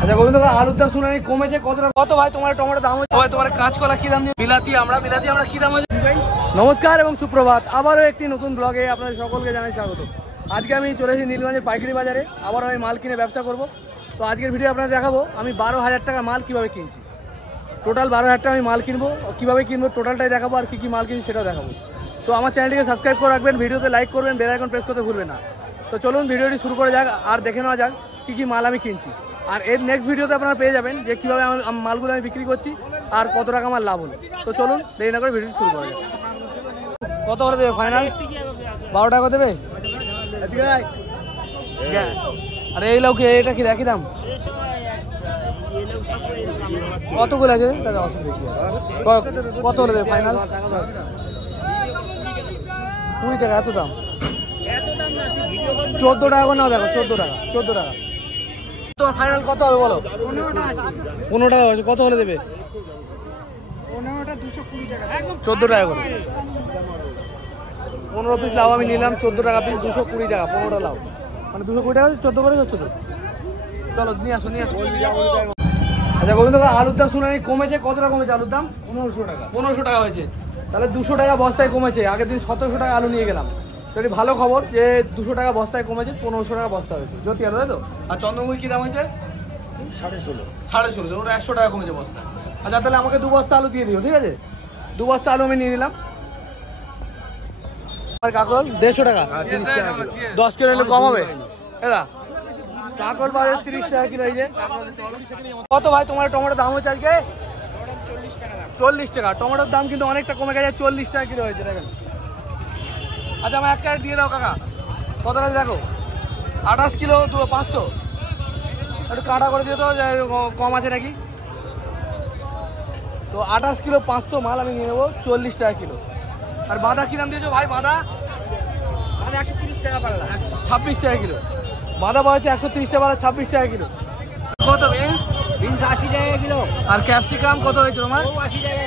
আচ্ছা গোবিন্দ আলুর দাম শুনে কমেছে কতটা, কত ভাই তোমার টমেটো দাম হয়েছে? ভাই তোমার কাঁচকলা কি দাম? বিলাতি আমরা কি দাম হয়েছে? নমস্কার এবং সুপ্রভাত, আবারও একটি নতুন ব্লগে আপনাদের সকলকে জানাই স্বাগত। আজকে আমি চলে এসেছি নীলগঞ্জের পাইকারি বাজারে, আবারও আমি মাল কিনে ব্যবসা করব। তো আজকের ভিডিও আপনাদের দেখাবো আমি 12,000 টাকার মাল কীভাবে কিনছি। টোটাল 12,000 টাকা আমি মাল কিনবো, কীভাবে কিনবো টোটালটাই দেখাবো, আর কী কী মাল কিনছি সেটাও দেখাবো। তো আমার চ্যানেলটিকে সাবস্ক্রাইব করে রাখবেন, ভিডিওতে লাইক করবেন, বেল আইকন প্রেস করতে ভুলবেন না। তো চলুন ভিডিওটি শুরু করে যাক আর দেখে নেওয়া যাক কী কী মাল আমি কিনছি। আর এর নেক্সট ভিডিওতে আপনারা পেয়ে যাবেন যে কীভাবে আমার মালগুলো আমি বিক্রি করছি আর কত টাকা আমার লাভ হলো। তো চলুন দেরি না করে ভিডিওটি শুরু করা যাক। কত করে দেবে ফাইনাল? 12 টাকা দেবে? আরে এই লোক এটা কি একই দাম? কতগুলো আছে তাহলে অসুবিধা কি? কত করে দেবে ফাইনাল? 20 টাকা? এত দাম? 14 টাকা করে নাও, দেখো 14 টাকা। তোমার ফাইনাল কত হবে বলো? 15 টাকা আছে। কত হলে দেবে? 14 টাকা করে। 15 পিস লাভ আমি নিলাম, 14 টাকা পিস, 220 টাকা, 15টা লাভ, মানে 220 টাকা 14 করে হচ্ছে তো। চলো নিয়ে আসো। আচ্ছা গোবিন্দ আলুর দাম শুনে কমেছে কতটা কমেছে? আলুর দাম 1500 টাকা। 1500 টাকা হয়েছে, তাহলে 200 টাকা বস্তায় কমেছে। আগের দিন 1700 টাকা আলু নিয়ে গেলাম, তো এটি ভালো খবর যে 200 টাকা বস্তায় কমেছে, 1500 টাকা বস্তা হয়েছে। জ্যোতি আলু তাই তো? আর চন্দ্রমুখী কি দাম হয়েছে? 1650। ওটা 100 টাকা কমেছে বস্তা। আচ্ছা তাহলে আমাকে 2 বস্তা আলু দিয়ে দিও, ঠিক আছে? 2 বস্তা আলু আমি নিয়ে নিলাম। আর কাঁকরোল 150 টাকা, 10 কিলো নিলে কম হবে দাদা? কাঁকরোল পাবে 30 টাকা কিলো। এই যে কত ভাই তোমার টমেটোর দাম হচ্ছে আজকে? 40 টাকা। টমেটোর দাম কিন্তু অনেকটা কমে গেছে, 40 টাকা কিলো হয়েছে দেখেন। আচ্ছা আমার 1 ক্যারেট দিয়ে দাও কাকা। কত টাকা দেখো? 28 কিলো 500। একটু কাটা করে দিয়ে দাও, কম আছে নাকি? তো 28 কিলো 500 মাল আমি নিয়ে নেবো, 40 টাকা কিলো। আর বাঁধা কি দাম দিয়েছো ভাই? বাঁধা 130 টাকা পাল্লা, 26 টাকা কিলো। বাঁধা পাওয়া 130 টাকা পাল্লা, 26 টাকা কিলো। কত বিনস? 80 টাকা কিলো। আর ক্যাপসিকাম কত হয়েছে তোমার? 80 টাকা।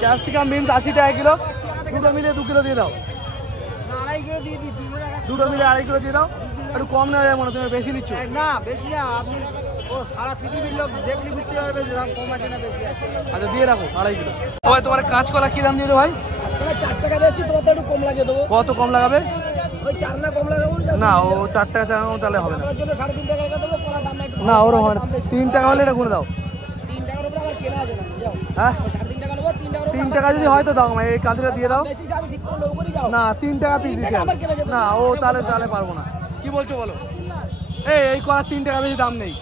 ক্যাপসিকাম বিনস 80 টাকা কিলো। দুটো মিলে 2 কিলো দিয়ে দাও। দুটো মিলে 2.5 কিলো দিয়ে দাও। একটু কম নেওয়া যায় মনে, তুমি বেশি নিচ্ছ। না বেশি না, আপনি সারা পৃথিবীর লোক দেখলে বুঝতে পারবে যে দাম কম আছে না বেশি আছে। আচ্ছা দিয়ে রাখো 2.5 কিলো। ভাই তোমার কাঁচকলা কি দাম দিয়েছো ভাই? 4 টাকা বেশি, তোমার তো একটু কম লাগিয়ে দেবো। কত কম লাগাবে? ওই 4 না কম লাগাবো না, ও 4 টাকা তাহলে হবে না। তার জন্য 3.5 টাকা লাগিয়ে দেবো। কোলা দাম একটু না ওরকম হয় না, 3 টাকা হলে এটা গুনে দাও। 3 টাকার উপরে আমার কেনা আছে না, যাও। হ্যাঁ 3.5 টাকা নেবো, 3 টাকার উপরে 3 টাকা যদি হয় তো দাও, এই কাঁদিটা দিয়ে দাও। বেশি আমি ঠিক করে নেবো করে যাও না 3 টাকা পিস দিতে হবে না, ও তাহলে পারবো না। কি বলছো বলো? এই কলা 3 টাকা বেশি দাম নেই।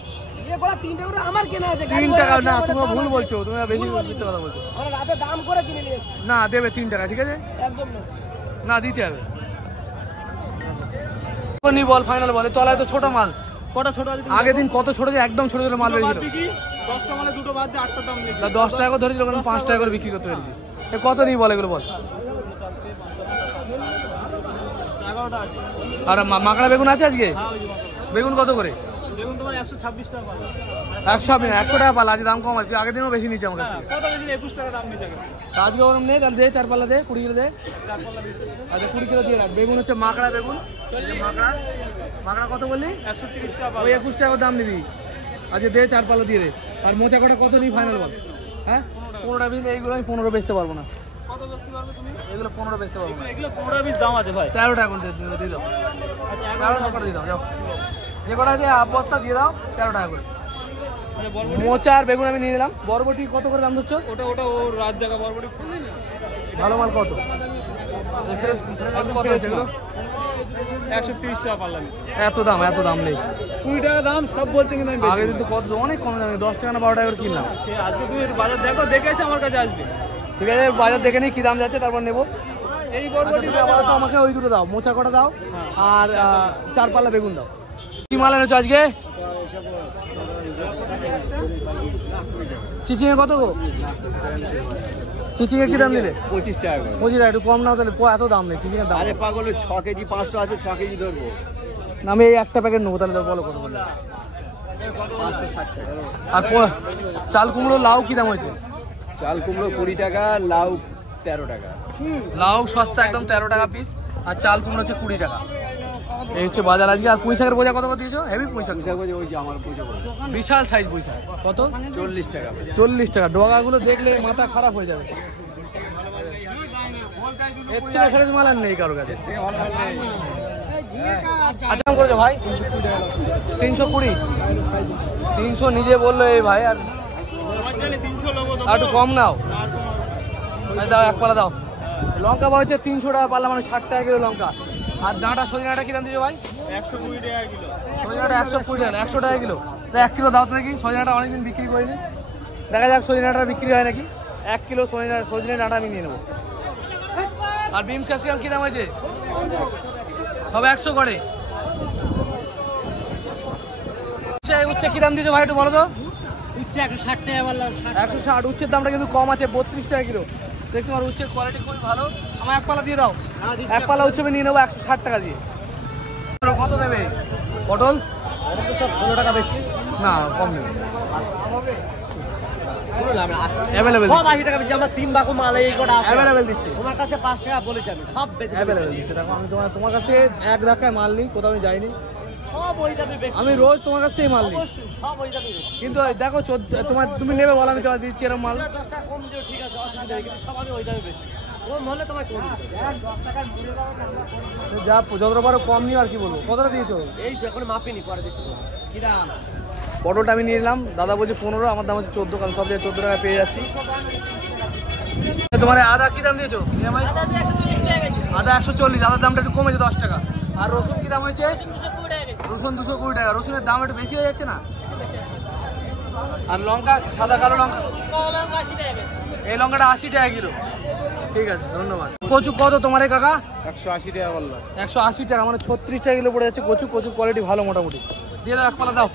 এই কোলা 3 টাকা করে আমার কেনা আছে। 3 টাকা না, তুমি ভুল বলছো, তুমি বেশি মিথ্যে কথা বলছো। আমরা রাতে দাম করে কিনে নিয়ে এসেছি। না দেবে 3 টাকা, ঠিক আছে? একদম না দিতে হবে। নি বল ফাইনাল বলে, তলায় তো ছোট মাল। কটা ছোট আছে? আগের দিন কত ছোট, যে একদম ছোট ছোট মাল বেরিয়েছিল। 10টা মানে দুটো বাদ দিয়ে 8টা দাম নিয়েছি। 10 টাকা করে ধরেছিল, 5 টাকা করে বিক্রি করতে পেরেছি। কত নিই বল এগুলো বল। 11টা আছে। আর মাকড়া বেগুন আছে আজকে? বেগুন কত করে? বেগুন তোমার 126 টাকা পাল্লা। 100 টাকা পাল্লা। আজকে দাম কম আছে, আগের দিনও বেশি নিচ্ছে আমার কাছ থেকে। কত বেশি? 21 টাকা দাম নিয়েছে। আজকে ওরম নেই, তাহলে দে 4 পাল্লা দে, 20 কিলো দে। 4 পাল্লা দিতে। আচ্ছা 20 কিলো দিয়ে রাখ। বেগুন হচ্ছে মাকড়া বেগুন। মাকড়া কত বললি? 130 টাকা। ওই 21 টাকা দাম নিবি। আজকে দে 4 পাল্লা দিয়ে দে। আর মোচা কটা কত নিই ফাইনাল বল? হ্যাঁ 15 পিস। এইগুলো আমি 15 বেচতে পারবো না। কত বেচতে পারবে তুমি? এগুলো 15 বেচতে পারবো না। এগুলো 15 পিস দাম আছে ভাই। 13 টাকা করে দিয়ে দাও। 13 টাকা করে দিয়ে দাও, যাও। যে কটা আছে বস্তা দিয়ে দাও 13 টাকা করে। মোচা আর বেগুন আমি নিয়ে নিলাম। বরবটি কত করে দাম দিচ্ছ? ওটা ওর রাত জায়গা বরবটি ভালো মাল কত? কত আছে এগুলো? 130 টাকা পাল্লা। এত দাম নেই। 20 টাকা দাম সব বলছে, কিন্তু আমি আগে কিন্তু কত অনেক কম দামে 10 টাকা না 12 টাকা করে কিনলাম। আজকে তুমি বাজার দেখো, দেখে এসে আমার কাছে আসবে। ঠিক আছে বাজার দেখে নিই কি দাম যাচ্ছে, তারপর নেবো। এই বরবটি তো আমাকে ওই দুটো দাও, মোচা কটা দাও আর 4 পাল্লা বেগুন দাও। কি মাল এনেছো আজকে? চিচিংয়ে কত গো? চিচিংয়ে কি দাম দিলে? 25 টাকা করে। 25 টাকা, একটু কম নাও তাহলে। এত দাম নেই চিচিংয়ের দাম। আরে পাগল, 6 কেজি 500 আছে, 6 কেজি ধরবো না আমি এই একটা প্যাকেট নেবো, তাহলে বলো কত বলে। 560 টাকা। আর চাল কুমড়ো লাউ কি দাম হয়েছে? চাল কুমড়ো 20 টাকা, লাউ 13 টাকা। লাউ সস্তা একদম 13 টাকা পিস, আর চাল কুমড়ো হচ্ছে 20 টাকা। এই হচ্ছে বাজার আজকে। আর পুঁই শাকের বোঝা কত করে দিয়েছো? হেভি পুঁই শাক, ওই যে আমার পয়সা বিশাল সাইজ পুঁই শাক। কত? 40 টাকা। 40 টাকা। ডগাগুলো দেখলে মাথা খারাপ হয়ে যাবে। এর থেকে ফ্রেশ মাল আর নেই কারো কাছে। আচ্ছা করেছো ভাই? 320। 300 নিজে বললো এই ভাই। আর একটু কম নাও, দাও এক পালা দাও। লঙ্কা পাওয়া হচ্ছে 300 টাকা পাল্লা, মানে 60 টাকা কিলো লঙ্কা। আর ডাঁটা সজনাটা কি দাম দিয়েছো ভাই? 120 টাকা কিলো। সজনাটা 120 টাকা, 100 টাকা কিলো। তা 1 কিলো দাও তো দেখি। সজনাটা অনেকদিন বিক্রি করিনি, দেখা যাক সজনাটা বিক্রি হয় নাকি। 1 কিলো সজনে ডাঁটা আমি নিয়ে নেবো। আর বিমস ক্যাপসিকাম কি দাম হয়েছে? সব 100 করে। উচ্ছে কি দাম দিয়েছো ভাই একটু বলো তো? উচ্ছে 160 টাকা বললাম। 160। উচ্ছের দামটা কিন্তু কম আছে, 32 টাকা কিলো। দেখতে পারো উচ্ছের কোয়ালিটি খুবই ভালো। আমার এক পালা দিয়ে দাও। এক পালা উচ্ছে আমি নিয়ে নেবো 160 টাকা দিয়ে। কত দেবে পটল? সব 16 টাকা বেচছি। না কম নেবে, অ্যাভেলেবল। সব 80 টাকা বেচছি। আমরা 3 বাকু মাল এই কটা আছে। অ্যাভেলেবেল দিচ্ছি। তোমার কাছে 5 টাকা বলেছি আমি, সব বেচে অ্যাভেলেবেল দিচ্ছি। দেখো আমি তোমার কাছ থেকে এক ধাক্কায় মাল নিই, কোথাও আমি যাইনি। সব ওই দামে বেচছি। আমি রোজ তোমার কাছ থেকে মাল নিই, অবশ্যই সব ওই দামে বেচছি। কিন্তু দেখো তুমি নেবে বলো, আমি তোমার দিচ্ছি এরকম মাল। 10 টাকা কম দিও, ঠিক আছে, অসুবিধা নেই, কিন্তু সব আমি ওই দামে বেচছি। কম হলে তোমায় কম দিতে হবে। 10 টাকার মুড়ি দাও। যা যতটা পারো কম নিও। আর কি বলবো, কতটা দিয়েছো? এই যে এখন মাপিনি, পরে দিচ্ছি। কি দাম? পটলটা আমি নিয়ে নিলাম, দাদা বলছে 15, আমার দাম হচ্ছে 14, কারণ সব জায়গায় 14 টাকা পেয়ে যাচ্ছি। তোমার আদা কি দাম দিয়েছো? আদা 140। আদার দামটা একটু কমেছে 10 টাকা। আর রসুন কি দাম হয়েছে? রসুন 220 টাকা। রসুনের দাম একটু বেশি হয়ে যাচ্ছে না? আর লঙ্কা, সাদা কালো লঙ্কা, এই লঙ্কাটা 80 টাকা কিলো। ঠিক আছে, ধন্যবাদ। কচু কত তোমার এই কাকা? 180 টাকা বললাম। 180 টাকা, মানে 36 টাকা কিলো পড়ে যাচ্ছে কচু। কচুর কোয়ালিটি ভালো মোটামুটি। দিয়ে দাও এক পালা দাও।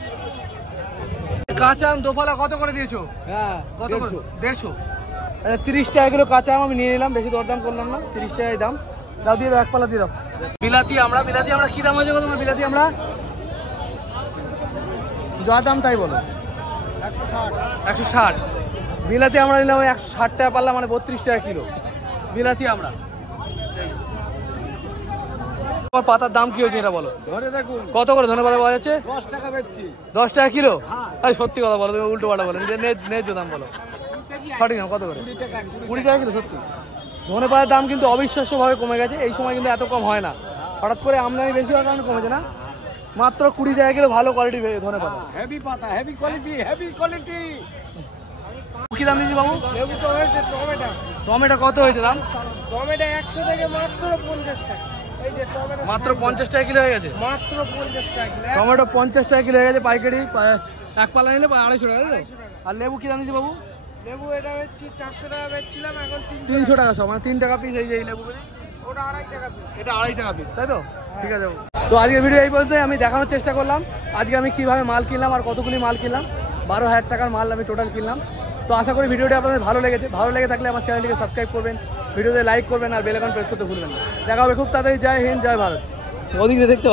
কাঁচা আম দোপালা কত করে দিয়েছো? হ্যাঁ, কত করে? 150। আচ্ছা 30 টাকা কিলো কাঁচা আম আমি নিয়ে নিলাম, বেশি দরদাম করলাম না, 30 টাকাই দাম। দাও দিয়ে দাও এক পালা দিয়ে দাও। বিলাতি আমরা কি দাম হয়েছে তোমার? বিলাতি আমরা যা দাম তাই বলো। 160। বিলাতি আমরা নিলাম 160 টাকা পাল্লা, মানে 32 টাকা কিলো বিলাতি আমরা। তোমার পাতার দাম কি হয়েছে এটা বলো? ধরে দেখুন কত করে ধনে পাতা পাওয়া যাচ্ছে? 10 টাকা বেচছি। 10 টাকা কিলো? হ্যাঁ। সত্যি কথা বলো, তুমি উল্টো পাল্টা বলো, ন্যায্য দাম বলো। সঠিক দাম কত করে? 20 টাকা কিলো। সত্যি ধনে পাতার দাম কিন্তু অবিশ্বাস্যভাবে কমে গেছে। এই সময় কিন্তু এত কম হয় না, হঠাৎ করে আমদানি বেশি হওয়ার কারণে কমেছে না। মাত্র 20 টাকা কিলো ভালো কোয়ালিটি ধনে পাতা। হেভি পাতা, হেভি কোয়ালিটি, হেভি কোয়ালিটি। কি দাম দিয়েছি বাবু? লেবু তো হয়েছে টমেটো। টমেটো কত হয়েছে দাম? টমেটো 100 থেকে মাত্র 50 টাকা। এই যে টমেটো মাত্র 50 টাকা কিলো হয়ে গেছে। মাত্র 50 টাকা কিলো। টমেটো 50 টাকা কিলো হয়ে গেছে পাইকারি। এক পাল্লা নিলে 250 টাকা, তাই তো? আর লেবু কি দাম দিয়েছি বাবু? লেবু এটা হচ্ছে 400 টাকা বেচছিলাম, এখন 300 টাকা সব, মানে 3 টাকা পিস। এই যে এই লেবুগুলি, ওটা 2.5 টাকা পিস। এটা 2.5 টাকা পিস, তাই তো? ঠিক আছে। তো আজকের ভিডিও এই পর্যন্ত। আমি দেখানোর চেষ্টা করলাম আজকে আমি কিভাবে মাল কিনলাম আর কতগুলি মাল কিনলাম। 12,000 টাকার মাল আমি টোটাল কিনলাম। তো আশা করি ভিডিওটি আপনাদের ভালো লেগেছে। ভালো লেগে থাকলে আমার চ্যানেলটিকে সাবস্ক্রাইব করবেন, ভিডিওতে লাইক করবেন আর বেল আইকন প্রেস করতে ভুলবেন না। দেখা হবে খুব তাড়াতাড়ি। জয় হিন্দ, জয় ভারত। ওদিকে দেখতে